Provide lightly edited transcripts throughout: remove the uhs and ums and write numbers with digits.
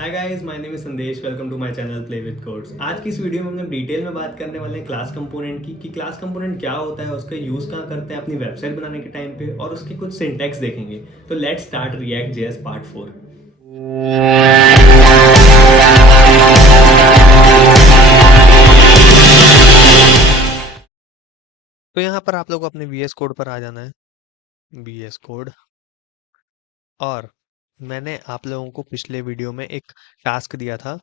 Hi guys, my name is Sandesh. Welcome to my channel play with codes. आज की इस video में हम लोग डिटेल में बात करने वाले हैं क्लास कंपोनेंट की कि क्लास कंपोनेंट क्या होता है, उसका यूज़ कहाँ करते हैं अपनी वेबसाइट बनाने के टाइम पे, और उसके कुछ सिंटैक्स देखेंगे। तो let's start react JS part 4। तो यहाँ पर आप लोग अपने VS कोड पर आ जाना है। VS code. और मैंने आप लोगों को पिछले वीडियो में एक टास्क दिया था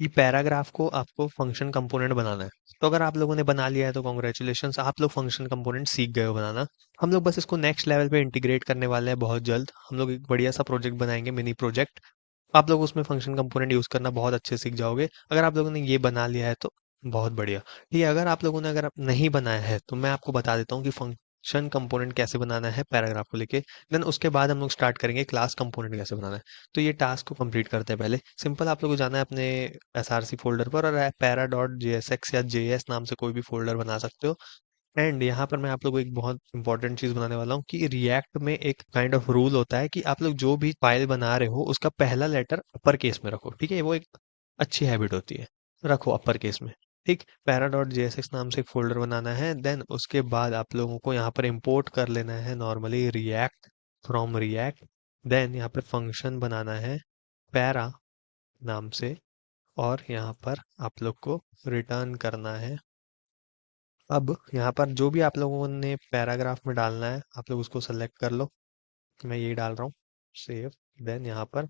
कि पैराग्राफ को आपको फंक्शन कंपोनेंट बनाना है। तो अगर आप लोगों ने बना लिया है तो कॉन्ग्रेचुलेशंस, आप लोग फंक्शन कंपोनेंट सीख गए हो बनाना। हम लोग बस इसको नेक्स्ट लेवल पे इंटीग्रेट करने वाले हैं बहुत जल्द। हम लोग एक बढ़िया सा प्रोजेक्ट बनाएंगे, मिनी प्रोजेक्ट। आप लोग उसमें फंक्शन कंपोनेंट यूज़ करना बहुत अच्छे सीख जाओगे। अगर आप लोगों ने ये बना लिया है तो बहुत बढ़िया। ठीक है, अगर आप लोगों ने अगर नहीं बनाया है तो मैं आपको बता देता हूँ कि फंक्शन कंपोनेंट कैसे बनाना है पैराग्राफ को लेके। देन उसके बाद हम लोग स्टार्ट करेंगे क्लास कंपोनेंट कैसे बनाना है। तो ये टास्क को कंप्लीट करते हैं। पहले सिंपल आप लोग को जाना है अपने SRC फोल्डर पर और para.jsx या JS नाम से कोई भी फोल्डर बना सकते हो। एंड यहाँ पर मैं आप लोगों को एक बहुत इंपॉर्टेंट चीज़ बनाने वाला हूँ कि रिएक्ट में एक काइंड ऑफ रूल होता है कि आप लोग जो भी फाइल बना रहे हो उसका पहला लेटर अपर केस में रखो। ठीक है, वो एक अच्छी हैबिट होती है। रखो अपर केस में। ठीक, para.jsx नाम से एक फोल्डर बनाना है। देन उसके बाद आप लोगों को यहाँ पर इंपोर्ट कर लेना है normally react from react. Then यहाँ पर फंक्शन बनाना है पैरा नाम से, और यहाँ पर आप लोग को रिटर्न करना है। अब यहाँ पर जो भी आप लोगों ने पैराग्राफ में डालना है आप लोग उसको सेलेक्ट कर लो। मैं यही डाल रहा हूँ। सेव। देन यहाँ पर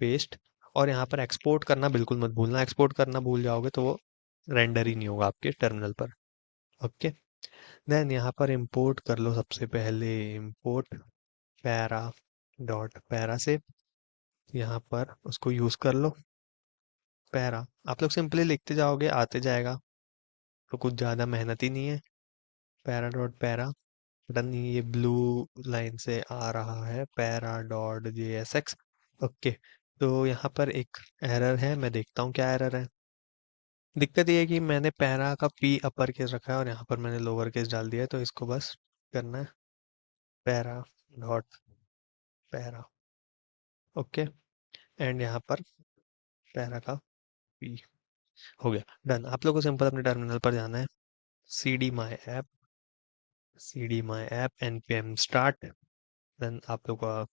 पेस्ट। और यहाँ पर एक्सपोर्ट करना बिल्कुल मत भूलना। एक्सपोर्ट करना भूल जाओगे तो वो रेंडर ही नहीं होगा आपके टर्मिनल पर। ओके। देन यहाँ पर इंपोर्ट कर लो। सबसे पहले इंपोर्ट पैरा डॉट पैरा से यहाँ पर उसको यूज़ कर लो। पैरा आप लोग सिंपली लिखते जाओगे, आते जाएगा। तो कुछ ज़्यादा मेहनत ही नहीं है। Para dot para. पता नहीं ये ब्लू लाइन से आ रहा है para.jsx। ओके। तो यहाँ पर एक एरर है, मैं देखता हूँ क्या एरर है। दिक्कत ये है कि मैंने पैरा का P अपर केस रखा है और यहाँ पर मैंने लोअर केस डाल दिया है, तो इसको बस करना है para dot para. Okay. And यहाँ पर पैरा का P हो गया। डन। आप लोग को सिंपल अपने टर्मिनल पर जाना है। cd my app npm start। Then आप लोग का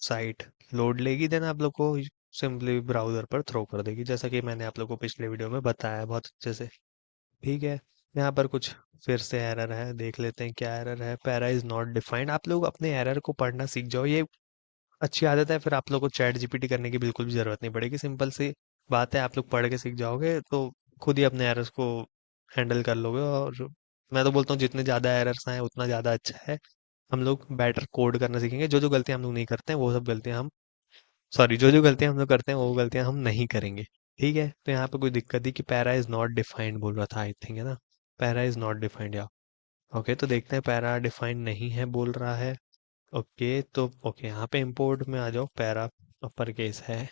साइट लोड लेगी। देन आप लोग को सिंपली ब्राउज़र पर थ्रो कर देगी, जैसा कि मैंने आप लोग को पिछले वीडियो में बताया है बहुत अच्छे से। ठीक है। यहाँ पर कुछ फिर से एरर है, देख लेते हैं क्या एरर है। Para is not defined. आप लोग अपने एरर को पढ़ना सीख जाओ, ये अच्छी आदत है। फिर आप लोग को चैट जीपीटी करने की बिल्कुल भी ज़रूरत नहीं पड़ेगी। सिंपल सी बात है, आप लोग पढ़ के सीख जाओगे तो खुद ही अपने एरर्स को हैंडल कर लोगे। और मैं तो बोलता हूँ जितने ज़्यादा एरर्स आए उतना ज़्यादा अच्छा है। हम लोग बेटर कोड करना सीखेंगे। जो जो गलतियाँ हम लोग नहीं करते हैं वो सब गलतियाँ हम सॉरी जो जो गलतियाँ हम लोग करते हैं वो गलतियाँ हम नहीं करेंगे। ठीक है। तो यहाँ पे कोई दिक्कत थी कि पैरा इज नॉट डिफाइंड बोल रहा था, आई थिंक, है ना। पैरा इज नॉट डिफाइंड या ओके। तो देखते हैं, पैरा डिफाइंड नहीं है बोल रहा है। ओके, तो ओके यहाँ पे इंपोर्ट में आ जाओ। पैरा अपर केस है।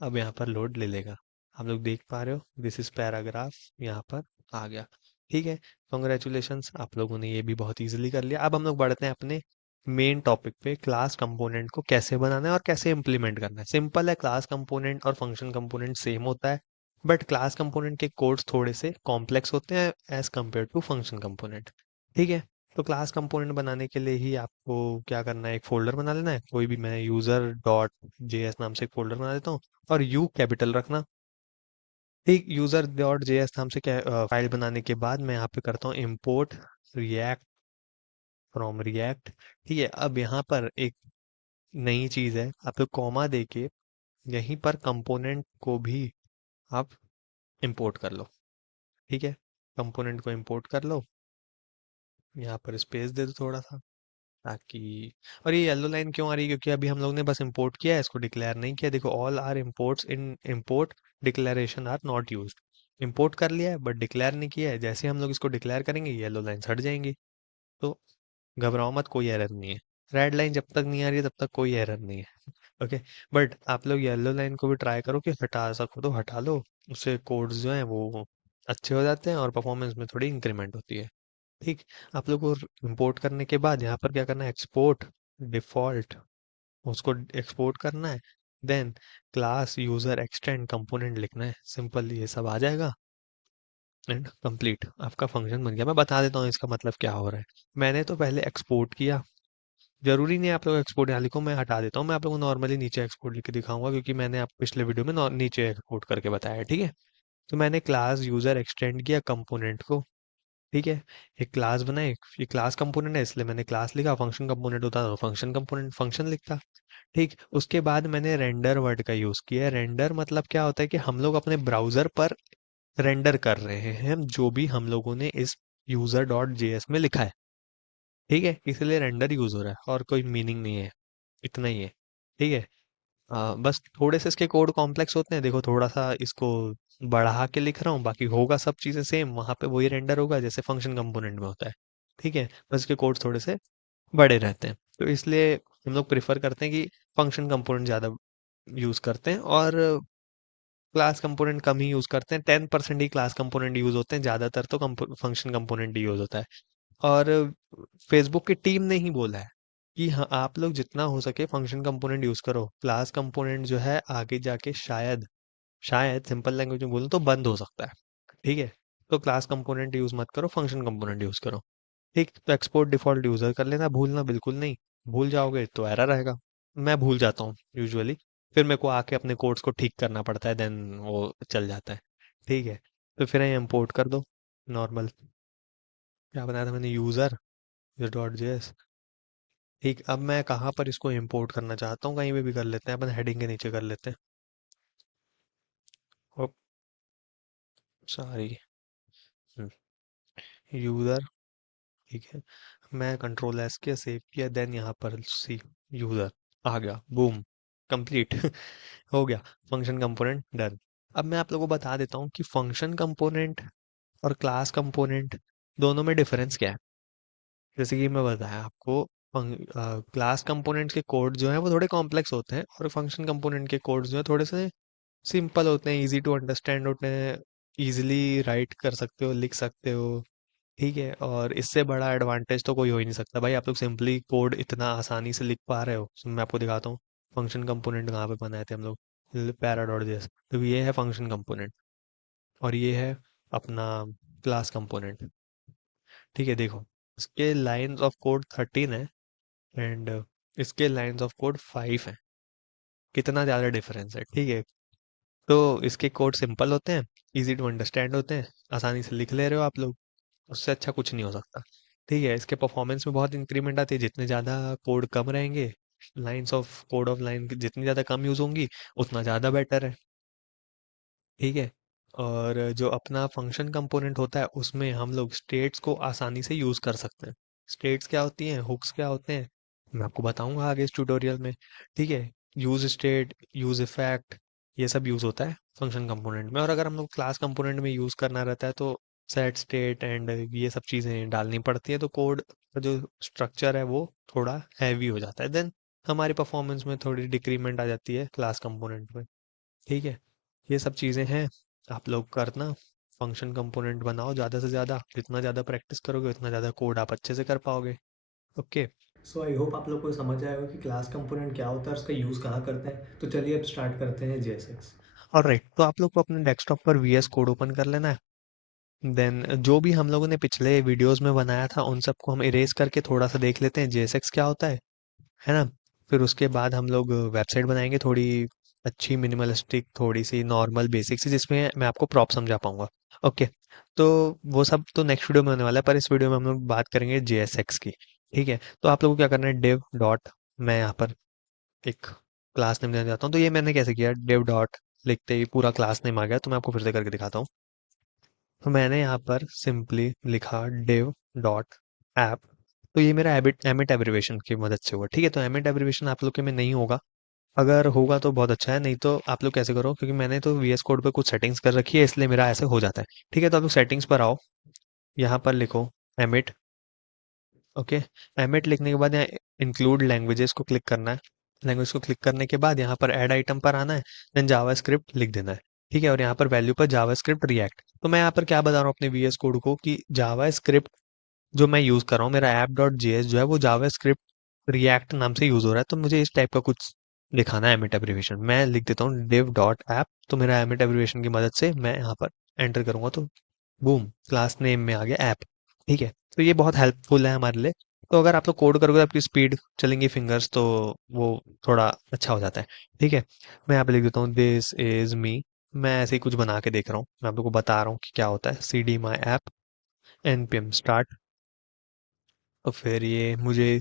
अब यहाँ पर लोड ले लेगा। आप लोग देख पा रहे हो, दिस इज पैराग्राफ यहाँ पर आ गया। ठीक है। कॉन्ग्रेचुलेशंस, आप लोगों ने ये भी बहुत इजीली कर लिया। अब हम लोग बढ़ते हैं अपने मेन टॉपिक पे, क्लास कंपोनेंट को कैसे बनाना है और कैसे इम्प्लीमेंट करना है। सिंपल है, क्लास कंपोनेंट और फंक्शन कंपोनेंट सेम होता है। बट क्लास कंपोनेंट के कोड्स थोड़े से कॉम्प्लेक्स होते हैं as compare to function component. ठीक है। तो क्लास कंपोनेंट बनाने के लिए ही आपको क्या करना है, एक फोल्डर बना लेना है कोई भी। मैं यूजर डॉट जेएस नाम से एक फोल्डर बना देता हूँ, और यू कैपिटल रखना। ठीक, यूजर डॉट जेएस नाम से फाइल बनाने के बाद मैं यहाँ पे करता हूँ इम्पोर्ट रिएक्ट फ्रॉम रिएक्ट। ठीक है। अब यहाँ पर एक नई चीज़ है, आप लोग कॉमा देके यहीं पर कंपोनेंट को भी आप इंपोर्ट कर लो। ठीक है। कंपोनेंट को इंपोर्ट कर लो। यहाँ पर स्पेस दे दो थोड़ा सा, ताकि और ये येलो लाइन क्यों आ रही है, क्योंकि अभी हम लोग ने बस इंपोर्ट किया है, इसको डिक्लेयर नहीं किया। देखो, all are imports in import declaration are not used. Import कर लिया है बट डिक्लेयर नहीं किया है। जैसे हम लोग इसको डिक्लेयर करेंगे येलो लाइन हट जाएंगी। तो घबराओ मत, कोई एरर नहीं है। रेड लाइन जब तक नहीं आ रही है तब तक कोई एरर नहीं है। ओके। बट आप लोग येलो लाइन को भी ट्राई करो कि हटा सको तो हटा लो। उससे कोड्स जो हैं वो अच्छे हो जाते हैं और परफॉर्मेंस में थोड़ी इंक्रीमेंट होती है। ठीक। आप लोग को इंपोर्ट करने के बाद यहाँ पर क्या करना है, एक्सपोर्ट डिफॉल्ट, उसको एक्सपोर्ट करना है। Then class user extend component लिखना है, सिंपल, ये सब आ जाएगा एंड कंप्लीट, आपका फंक्शन बन गया। मैं बता देता हूँ इसका मतलब क्या हो रहा है। मैंने तो पहले एक्सपोर्ट किया, जरूरी नहीं है आप लोग एक्सपोर्ट यहाँ लिखो, मैं हटा देता हूँ, मैं आप लोगों को नॉर्मली नीचे एक्सपोर्ट लिख के दिखाऊंगा, क्योंकि मैंने आप पिछले वीडियो में नीचे एक्सपोर्ट करके बताया है, ठीक है। तो मैंने क्लास यूजर एक्सटेंड किया कंपोनेंट को, ठीक है। एक क्लास बनाए, ये क्लास कंपोनेंट है इसलिए मैंने क्लास लिखा, फंक्शन कंपोनेंट होता तो फंक्शन कंपोनेंट फंक्शन लिखता, ठीक। उसके बाद मैंने रेंडर वर्ड का यूज किया। रेंडर मतलब क्या होता है कि हम लोग अपने ब्राउजर पर रेंडर कर रहे हैं जो भी हम लोगों ने इस यूजर डॉट जेएस में लिखा है, ठीक है, इसलिए रेंडर यूज हो रहा है और कोई मीनिंग नहीं है, इतना ही है, ठीक है। बस थोड़े से इसके कोड कॉम्प्लेक्स होते हैं, देखो थोड़ा सा इसको बढ़ा के लिख रहा हूँ, बाकी होगा सब चीज़ें सेम, वहाँ पे वही रेंडर होगा जैसे फंक्शन कंपोनेंट में होता है, ठीक है। बस इसके कोड थोड़े से बड़े रहते हैं, तो इसलिए हम लोग प्रेफर करते हैं कि फंक्शन कंपोनेंट ज़्यादा यूज़ करते हैं और क्लास कंपोनेंट कम ही यूज़ करते हैं। 10% ही क्लास कंपोनेंट यूज़ होते हैं, ज़्यादातर तो फंक्शन कंपोनेंट ही यूज़ होता है। और फेसबुक की टीम ने ही बोला है कि हाँ, आप लोग जितना हो सके फंक्शन कंपोनेंट यूज़ करो, क्लास कंपोनेंट जो है आगे जाके शायद शायद सिंपल लैंग्वेज में बोलूँ तो बंद हो सकता है, ठीक है। तो क्लास कंपोनेंट यूज़ मत करो, फंक्शन कंपोनेंट यूज़ करो, ठीक। तो एक्सपोर्ट डिफॉल्ट यूज़र कर लेना, भूलना बिल्कुल नहीं, भूल जाओगे तो एरर आएगा। मैं भूल जाता हूँ यूजुअली, फिर मेरे को आके अपने कोड्स को ठीक करना पड़ता है, देन वो चल जाता है, ठीक है। तो फिर ये इम्पोर्ट कर दो नॉर्मल, क्या बनाया था मैंने, यूज़र डॉट जेएस, ठीक। अब मैं कहाँ पर इसको इम्पोर्ट करना चाहता हूँ, कहीं पे भी कर लेते हैं अपन, हेडिंग के नीचे कर लेते हैं, सॉरी, यूज़र, ठीक है। मैं कंट्रोल एस किया, सेव किया, देन यहाँ पर सी यूज़र आ गया, बूम, कंप्लीट हो गया, फंक्शन कंपोनेंट डन। अब मैं आप लोगों को बता देता हूँ कि फंक्शन कंपोनेंट और क्लास कंपोनेंट दोनों में डिफरेंस क्या है। जैसे कि मैं बताया आपको, क्लास कंपोनेंट्स के कोड जो है वो थोड़े कॉम्प्लेक्स होते हैं और फंक्शन कंपोनेंट के कोड जो है थोड़े से सिंपल होते हैं, इजी टू अंडरस्टैंड होते हैं, इजीली राइट कर सकते हो, लिख सकते हो, ठीक है। और इससे बड़ा एडवांटेज तो कोई हो ही नहीं सकता भाई, आप लोग सिंपली कोड इतना आसानी से लिख पा रहे हो। मैं आपको दिखाता हूँ फंक्शन कंपोनेंट कहाँ पे बनाए थे हम लोग, पैराडॉट जैसे, तो ये है फंक्शन कंपोनेंट और ये है अपना क्लास कंपोनेंट, ठीक है। देखो, इसके लाइंस ऑफ कोड 13 है एंड इसके लाइंस ऑफ कोड 5 है, कितना ज़्यादा डिफरेंस है, ठीक है। तो इसके कोड सिंपल होते हैं, इजी टू अंडरस्टैंड होते हैं, आसानी से लिख ले रहे हो आप लोग, उससे अच्छा कुछ नहीं हो सकता, ठीक है। इसके परफॉर्मेंस में बहुत इंक्रीमेंट आती है, जितने ज़्यादा कोड कम रहेंगे, lines of code of line जितनी ज़्यादा कम यूज़ होंगी उतना ज़्यादा बेटर है, ठीक है। और जो अपना फंक्शन कंपोनेंट होता है उसमें हम लोग स्टेट्स को आसानी से यूज़ कर सकते हैं। स्टेट्स क्या होती हैं, हुक्स क्या होते हैं, मैं आपको बताऊंगा आगे इस ट्यूटोरियल में, ठीक है। यूज स्टेट, यूज इफेक्ट, ये सब यूज़ होता है फंक्शन कंपोनेंट में। और अगर हम लोग क्लास कंपोनेंट में यूज़ करना रहता है तो सेट स्टेट एंड ये सब चीज़ें डालनी पड़ती है, तो कोड का जो स्ट्रक्चर है वो थोड़ा हैवी हो जाता है, देन हमारी परफॉर्मेंस में थोड़ी डिक्रीमेंट आ जाती है क्लास कंपोनेंट में, ठीक है। ये सब चीज़ें हैं, आप लोग करना, फंक्शन कंपोनेंट बनाओ ज़्यादा से ज़्यादा, जितना ज़्यादा प्रैक्टिस करोगे उतना ज़्यादा कोड आप अच्छे से कर पाओगे, ओके। सो आई होप आप लोग को समझ आएगा कि क्लास कंपोनेंट क्या होता है और उसका यूज़ कहाँ करते हैं। तो चलिए अब स्टार्ट करते हैं जेएसएक्स। और राइट, तो आप लोग को अपने डेस्कटॉप पर वीएस कोड ओपन कर लेना है, देन जो भी हम लोगों ने पिछले वीडियोस में बनाया था उन सबको हम इरेज करके थोड़ा सा देख लेते हैं जेएसएक्स क्या होता है ना। फिर उसके बाद हम लोग वेबसाइट बनाएंगे थोड़ी अच्छी, मिनिमलिस्टिक, थोड़ी सी नॉर्मल बेसिक सी, जिसमें मैं आपको प्रॉप समझा पाऊंगा, ओके। तो वो सब तो नेक्स्ट वीडियो में होने वाला है, पर इस वीडियो में हम लोग बात करेंगे जेएसएक्स की, ठीक है। तो आप लोगों को क्या करना है, डिव डॉट, मैं यहाँ पर एक क्लास नेम देना चाहता हूँ, तो ये मैंने कैसे किया, डिव डॉट लिखते ही पूरा क्लास नेम आ गया, तो मैं आपको फिर से करके दिखाता हूँ। तो मैंने यहाँ पर सिंपली लिखा div डॉट ऐप, तो ये मेरा एमिट एब्रिवेशन की मदद से हुआ, ठीक है। तो एमिट एब्रिवेशन आप लोग के में नहीं होगा, अगर होगा तो बहुत अच्छा है, नहीं तो आप लोग कैसे करो, क्योंकि मैंने तो वीएस कोड पे कुछ सेटिंग्स कर रखी है इसलिए मेरा ऐसे हो जाता है, ठीक है। तो आप लोग सेटिंग्स पर आओ, यहाँ पर लिखो एमिट, ओके। एमिट लिखने के बाद यहाँ इंक्लूड लैंग्वेजेस को क्लिक करना है, लैंग्वेज को क्लिक करने के बाद यहाँ पर ऐड आइटम पर आना है, देन जावास्क्रिप्ट लिख देना है, ठीक है। और यहाँ पर वैल्यू पर जावास्क्रिप्ट रिएक्ट, तो मैं यहाँ पर क्या बता रहा हूँ अपने वीएस कोड को कि जावास्क्रिप्ट जो मैं यूज़ कर रहा हूँ, मेरा ऐप डॉट जेएस जो है वो जावास्क्रिप्ट रिएक्ट नाम से यूज़ हो रहा है, तो मुझे इस टाइप का कुछ दिखाना है एमिट एब्रिविएशन। मैं लिख देता हूँ div डॉट ऐप, तो मेरा एमिट एब्रिविएशन की मदद से मैं यहाँ पर एंटर करूँगा तो बूम, क्लास नेम में आ गया ऐप। ठीक है, तो ये बहुत हेल्पफुल है हमारे लिए। तो अगर आप लोग कोड करोगे तो आपकी स्पीड चलेंगी फिंगर्स, तो वो थोड़ा अच्छा हो जाता है। ठीक है, मैं यहाँ पे लिख देता हूँ दिस इज मी। मैं ऐसे ही कुछ बना के देख रहा हूँ, मैं आप लोग को बता रहा हूँ कि क्या होता है। C D my app npm start, तो फिर ये मुझे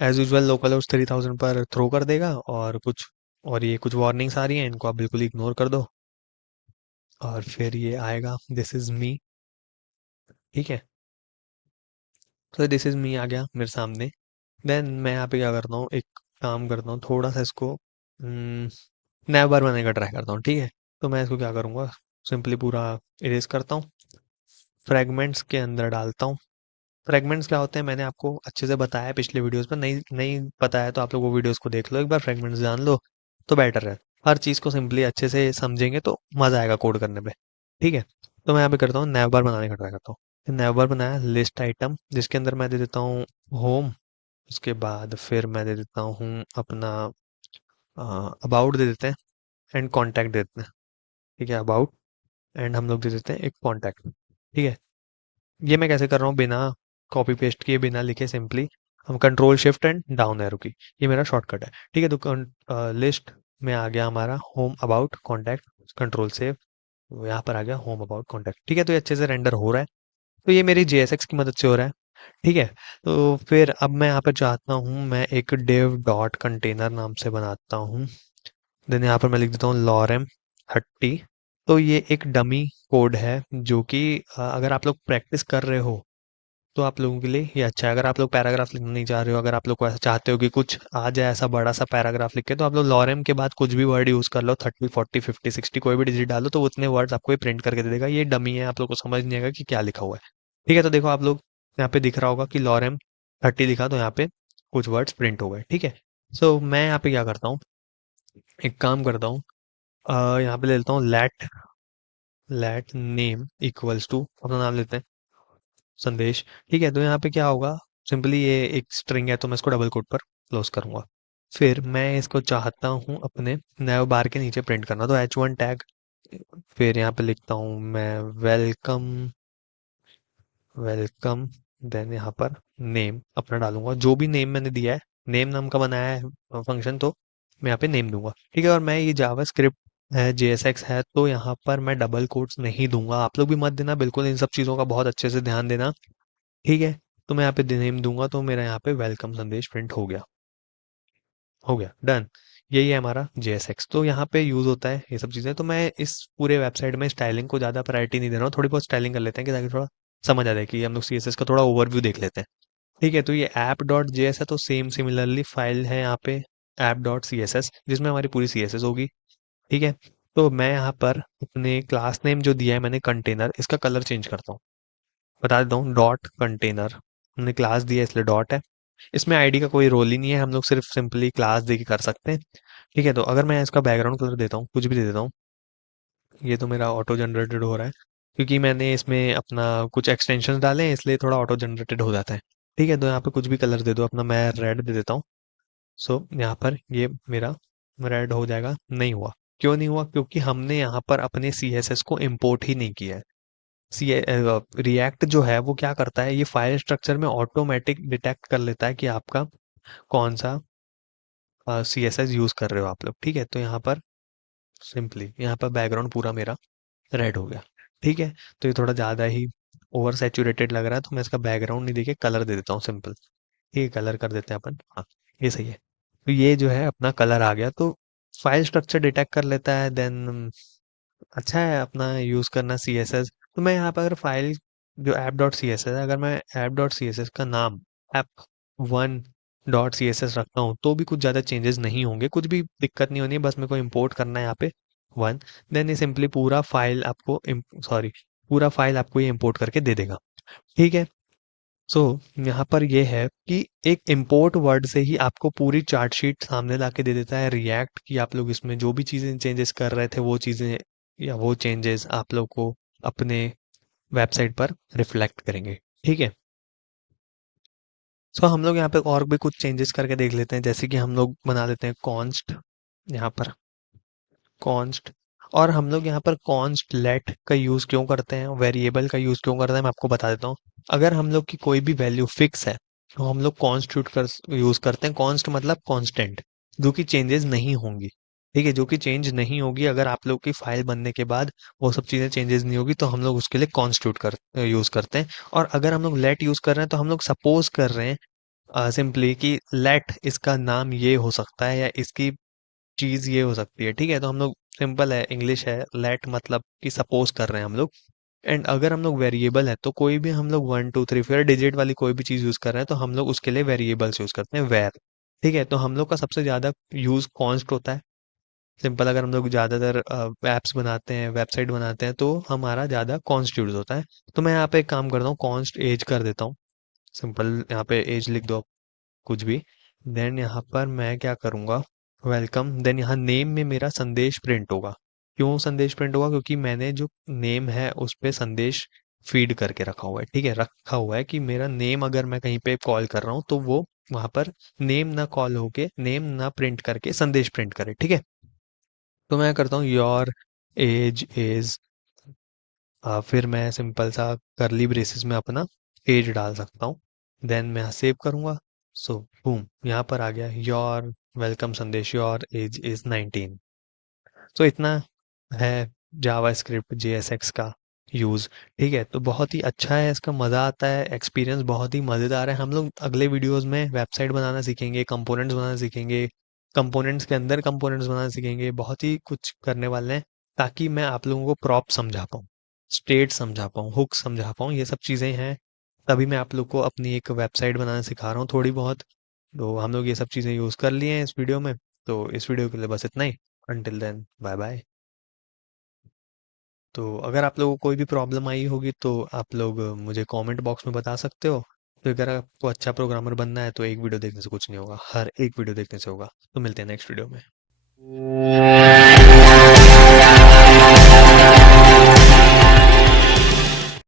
एज यूजल लोकल होस्ट 3000 पर थ्रो कर देगा, और ये कुछ वार्निंग्स आ रही हैं, इनको आप बिल्कुल इग्नोर कर दो। और फिर ये आएगा दिस इज मी। ठीक है, तो दिस इज मी आ गया मेरे सामने। देन मैं यहाँ पे क्या करता हूँ, एक काम करता हूँ, थोड़ा सा इसको नया बार बनाने का ट्राई करता हूँ। ठीक है, तो मैं इसको क्या करूँगा, सिंपली पूरा इरेज करता हूँ, फ्रेगमेंट्स के अंदर डालता हूँ। फ्रेगमेंट्स क्या होते हैं मैंने आपको अच्छे से बताया है पिछले वीडियोस में, नहीं नहीं पता है तो आप लोग वो वीडियोस को देख लो एक बार, फ्रेगमेंट्स जान लो तो बेटर है। हर चीज़ को सिंपली अच्छे से समझेंगे तो मज़ा आएगा कोड करने पे। ठीक है, तो मैं यहाँ पे करता हूँ नैव बार बनाने का ट्राई करता हूँ। नैव बार बनाया, लिस्ट आइटम, जिसके अंदर मैं दे देता हूँ होम। उसके बाद फिर मैं दे देता हूँ अपना अबाउट दे देते हैं, एंड कॉन्टैक्ट दे देते हैं। ठीक है, अबाउट एंड हम लोग दे देते हैं एक कॉन्टैक्ट। ठीक है, ये मैं कैसे कर रहा हूँ, बिना कॉपी पेस्ट किए, बिना लिखे, सिंपली हम control shift and down arrow की, ये मेरा शॉर्टकट है। ठीक है, तो लिस्ट में आ गया हमारा home about contact, control save, यहाँ पर आ गया होम अबाउट कॉन्टैक्ट। ठीक है, तो ये अच्छे से रेंडर हो रहा है, तो ये मेरी JSX की मदद से हो रहा है। ठीक है, तो फिर अब मैं यहाँ पर चाहता हूँ मैं एक div डॉट कंटेनर नाम से बनाता हूँ। देन यहाँ पर मैं लिख देता हूँ lorem 30। तो ये एक डमी कोड है जो कि अगर आप लोग प्रैक्टिस कर रहे हो तो आप लोगों के लिए ये अच्छा है। अगर आप लोग पैराग्राफ लिखना नहीं चाह रहे हो, अगर आप लोग को ऐसा चाहते हो कि कुछ आ जाए ऐसा बड़ा सा पैराग्राफ लिख के, तो आप लोग लॉरेम के बाद कुछ भी वर्ड यूज कर लो, 30 40 50 60 कोई भी डिजिट डालो तो उतने वर्ड्स आपको ये प्रिंट करके दे देगा। ये डमी है, आप लोग को समझ नहीं आएगा कि क्या लिखा हुआ है। ठीक है, तो देखो आप लोग यहाँ पे दिख रहा होगा कि लॉरेम 30 लिखा, तो यहाँ पे कुछ वर्ड्स प्रिंट हो गए। ठीक है, सो मैं यहाँ पे क्या करता हूँ, एक काम करता हूँ, यहाँ पे ले लेता हूँ let let name equals to, अपना नाम लेते हैं संदेश। ठीक है, तो यहाँ पे क्या होगा, सिंपली ये एक स्ट्रिंग है तो मैं इसको डबल कोट पर क्लोज करूंगा। फिर मैं इसको चाहता हूँ अपने नैव बार के नीचे प्रिंट करना, तो H1 टैग, फिर यहाँ पे लिखता हूँ मैं वेलकम वेलकम। देन यहाँ पर नेम अपना डालूंगा, जो भी नेम मैंने दिया है, नेम नाम का बनाया है फंक्शन, तो मैं यहाँ पे नेम दूंगा। ठीक है, और मैं ये जावा स्क्रिप्ट है, JSX है, तो यहाँ पर मैं डबल कोट्स नहीं दूंगा। आप लोग भी मत देना बिल्कुल, इन सब चीज़ों का बहुत अच्छे से ध्यान देना। ठीक है, तो मैं यहाँ पे नेम दूंगा, तो मेरा यहाँ पे वेलकम संदेश प्रिंट हो गया डन। यही है हमारा JSX, तो यहाँ पे यूज होता है ये सब चीज़ें। तो मैं इस पूरे वेबसाइट में स्टाइलिंग को ज़्यादा प्रायोरिटी नहीं दे रहा हूँ, थोड़ी बहुत स्टाइलिंग कर लेते हैं कि ताकि थोड़ा समझ आ जाए, कि हम लोग CSS का थोड़ा ओवरव्यू देख लेते हैं। ठीक है, तो ये ऐप डॉट जे एस है, तो सेम सिमिलरली फाइल है यहाँ पे ऐप डॉट CSS, जिसमें हमारी पूरी CSS होगी। ठीक है, तो मैं यहाँ पर अपने क्लास नेम जो दिया है मैंने कंटेनर, इसका कलर चेंज करता हूँ। बता देता हूँ, डॉट कंटेनर, हमने क्लास दिया है इसलिए डॉट है। इसमें आईडी का कोई रोल ही नहीं है, हम लोग सिर्फ सिंपली क्लास दे के कर सकते हैं। ठीक है, तो अगर मैं इसका बैकग्राउंड कलर देता हूँ, कुछ भी दे देता हूँ, ये तो मेरा ऑटो जनरेटेड हो रहा है, क्योंकि मैंने इसमें अपना कुछ एक्सटेंशन डाले हैं, इसलिए थोड़ा ऑटो जनरेटेड हो जाता है। ठीक है, तो यहाँ पे कुछ भी कलर दे दो अपना, मैं रेड दे देता हूँ। सो यहाँ पर ये मेरा रेड हो जाएगा। नहीं हुआ, क्यों नहीं हुआ, क्योंकि हमने यहाँ पर अपने CSS को इम्पोर्ट ही नहीं किया है। सी रिएक्ट जो है वो क्या करता है, ये फाइल स्ट्रक्चर में ऑटोमेटिक डिटेक्ट कर लेता है कि आपका कौन सा CSS यूज कर रहे हो आप लोग। ठीक है, तो यहाँ पर सिंपली यहाँ पर बैकग्राउंड पूरा मेरा रेड हो गया। ठीक है, तो ये थोड़ा ज़्यादा ही ओवर सैचुरेटेड लग रहा है, तो मैं इसका बैकग्राउंड नहीं देके कलर दे देता हूँ सिंपल। ठीक है, कलर कर देते हैं अपन, हाँ ये सही है। तो ये जो है अपना कलर आ गया, तो फाइल स्ट्रक्चर डिटेक्ट कर लेता है। देन अच्छा है अपना यूज़ करना CSS। तो मैं यहाँ पर अगर फाइल जो app dot C S S है, अगर मैं app dot C S S का नाम app1.css रखता हूँ, तो भी कुछ ज़्यादा चेंजेस नहीं होंगे, कुछ भी दिक्कत नहीं होनी है, बस मेरे को इम्पोर्ट करना है यहाँ पे 1। देन ये सिंपली पूरा फाइल आपको ये इम्पोर्ट करके दे देगा। ठीक है, सो यहाँ पर ये है कि एक इम्पोर्ट वर्ड से ही आपको पूरी चार्ट शीट सामने ला के दे देता है रिएक्ट, कि आप लोग इसमें जो भी चीज़ें चेंजेस कर रहे थे वो चीज़ें या वो चेंजेस आप लोग को अपने वेबसाइट पर रिफ्लेक्ट करेंगे। ठीक है, सो हम लोग यहाँ पे और भी कुछ चेंजेस करके देख लेते हैं, जैसे कि हम लोग बना लेते हैं कॉन्स्ट यहाँ पर कॉन्स्ट। और हम लोग यहाँ पर कॉन्स्ट लेट का यूज़ क्यों करते हैं, वेरिएबल का यूज़ क्यों करते हैं, मैं आपको बता देता हूँ। अगर हम लोग की कोई भी वैल्यू फिक्स है तो हम लोग कॉन्स्टिट्यूट कर यूज़ करते हैं। कॉन्स्ट मतलब कांस्टेंट, जो कि चेंजेस नहीं होंगी। ठीक है, जो कि चेंज नहीं होगी। अगर आप लोग की फाइल बनने के बाद वो सब चीज़ें चेंजेस नहीं होगी तो हम लोग उसके लिए कॉन्स्टिट्यूट यूज़ करते हैं। और अगर हम लोग लेट यूज़ कर रहे हैं तो हम लोग सपोज कर रहे हैं सिंपली कि लेट इसका नाम ये हो सकता है या इसकी चीज ये हो सकती है। ठीक है, तो हम लोग सिंपल है, इंग्लिश है, लेट मतलब कि सपोज कर रहे हैं हम लोग। एंड अगर हम लोग वेरिएबल है तो कोई भी हम लोग 1 2 3 4 डिजिट वाली कोई भी चीज यूज कर रहे हैं तो हम लोग उसके लिए वेरिएबल्स यूज करते हैं, वेर। ठीक है, तो हम लोग का सबसे ज्यादा यूज कॉन्स्ट होता है। सिंपल, अगर हम लोग ज्यादातर एप्स बनाते हैं, वेबसाइट बनाते हैं, तो हमारा ज्यादा कॉन्स्ट यूज होता है। तो मैं यहाँ पे एक काम करता हूँ, कॉन्स्ट एज कर देता हूँ। सिंपल यहाँ पे एज लिख दो, कुछ भी। देन यहाँ पर मैं क्या करूँगा, वेलकम। देन यहाँ नेम में मेरा संदेश प्रिंट होगा। क्यों संदेश प्रिंट होगा? क्योंकि मैंने जो नेम है उस पे संदेश फीड करके रखा हुआ है। ठीक है, रखा हुआ है कि मेरा नेम अगर मैं कहीं पे कॉल कर रहा हूँ तो वो वहां पर नेम ना कॉल होके, नेम ना प्रिंट करके संदेश प्रिंट करे। ठीक है, तो मैं करता हूँ योर एज इज, फिर मैं सिंपल सा करली ब्रेसेस में अपना एज डाल सकता हूँ। देन मैं यहाँ सेव करूँगा। सो बूम, यहाँ पर आ गया योर वेलकम संदेश, योर एज इज 19। तो इतना है जावा स्क्रिप्ट JSX का यूज़। ठीक है, तो बहुत ही अच्छा है, इसका मज़ा आता है, एक्सपीरियंस बहुत ही मज़ेदार है। हम लोग अगले वीडियोस में वेबसाइट बनाना सीखेंगे, कंपोनेंट्स बनाना सीखेंगे, कंपोनेंट्स के अंदर कंपोनेंट्स बनाना सीखेंगे, बहुत ही कुछ करने वाले हैं, ताकि मैं आप लोगों को प्रॉप समझा पाऊँ, स्टेट समझा पाऊँ, हुक समझा पाऊँ। ये सब चीज़ें हैं, तभी मैं आप लोग को अपनी एक वेबसाइट बनाना सिखा रहा हूँ थोड़ी बहुत। तो हम लोग ये सब चीज़ें यूज़ कर लिए हैं इस वीडियो में। तो इस वीडियो के लिए बस इतना ही। Until then, bye bye. तो अगर आप लोगों को कोई भी प्रॉब्लम आई होगी तो आप लोग मुझे कमेंट बॉक्स में बता सकते हो। तो अगर आपको अच्छा प्रोग्रामर बनना है तो एक वीडियो देखने से कुछ नहीं होगा, हर एक वीडियो देखने से होगा। तो मिलते हैं नेक्स्ट वीडियो में।